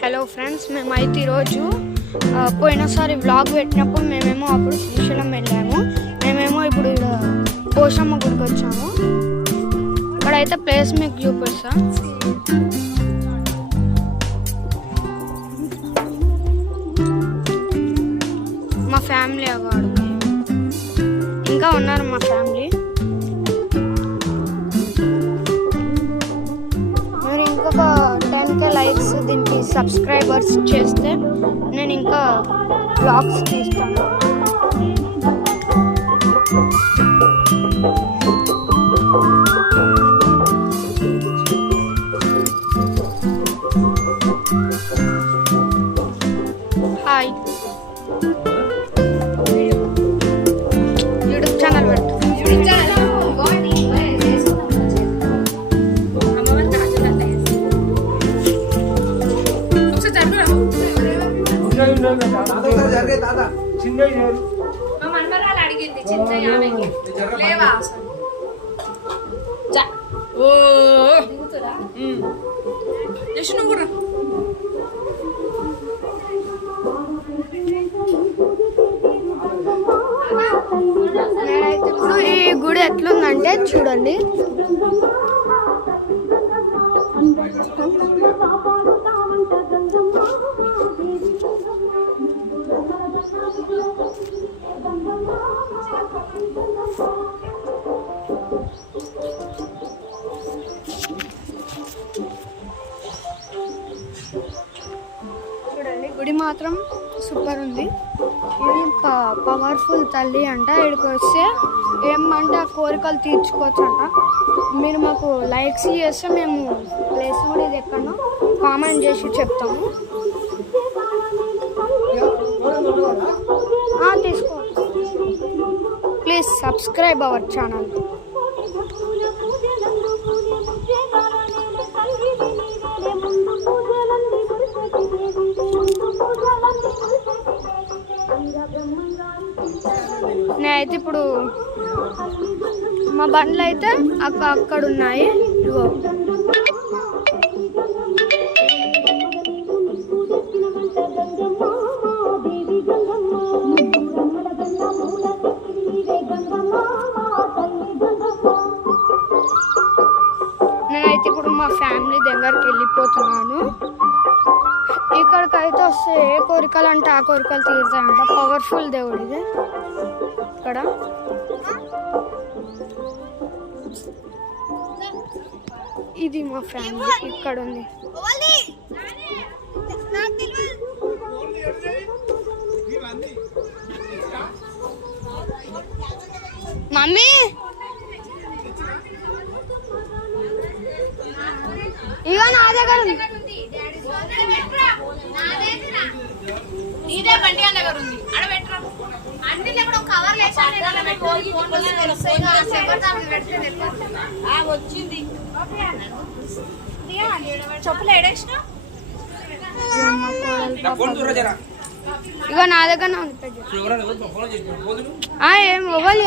Hello friends, మేమైతే ఈరోజు పోయినసారి వ్లాగ్ పెట్టినప్పుడు మేమేమో అప్పుడు శ్రీశైలం వెళ్ళాము. మేమేమో ఇప్పుడు ఇక్కడ పోషమ్మ గుడికి వచ్చాము. ఇక్కడైతే ప్లేస్ మీకు చూపిస్తా. మా ఫ్యామిలీ అవార్డు ఇంకా ఉన్నారు. మా ఫ్యామిలీ మీరు ఇంకొక 10K లైక్స్ దీనికి సబ్స్క్రైబర్స్ చేస్తే నేను ఇంకా వ్లాగ్స్ తీస్తాను. హాయ్, యూట్యూబ్ ఛానల్ పెట్టు. నేనైతే ఇప్పుడు ఈ గుడి ఎట్లుందంటే చూడండి. చూడండి, గుడి మాత్రం సూపర్ ఉంది. ఇది పవర్ఫుల్ తల్లి అంట. ఇక్కడికి వస్తే ఏమంటే ఆ కోరికలు తీర్చుకోవచ్చు అంట. మీరు మాకు లైక్స్ చేస్తే మేము ప్లేస్ కూడా ఇది ఎక్కడో కామెంట్ చేసి చెప్తాము. తీసుకోవచ్చు. Please subscribe our channel. నేనైతే ఇప్పుడు మా బండ్లు అయితే అక్కడ ఉన్నాయి. ఇగో నేనైతే ఇప్పుడు మా ఫ్యామిలీ దగ్గరికి వెళ్ళిపోతున్నాను. ఇక్కడికైతే వస్తే ఏ కోరికలు అంటే ఆ కోరికలు తీరుతాయంట. పవర్ఫుల్ దేవుడు ఇది. ఇక్కడ ఇది మా ఫ్యామిలీ ఇక్కడ ఉంది. మమ్మీ ఇక నా దగ్గర ఉంది. ఇదే బండి అన్న దగ్గర ఉంది. అక్కడ పెట్టరా అన్ని లేకుండా కవర్ వచ్చింది. చెప్పులు ఏడేసిన ఇక నా దగ్గర ఏం ఇవ్వాలి.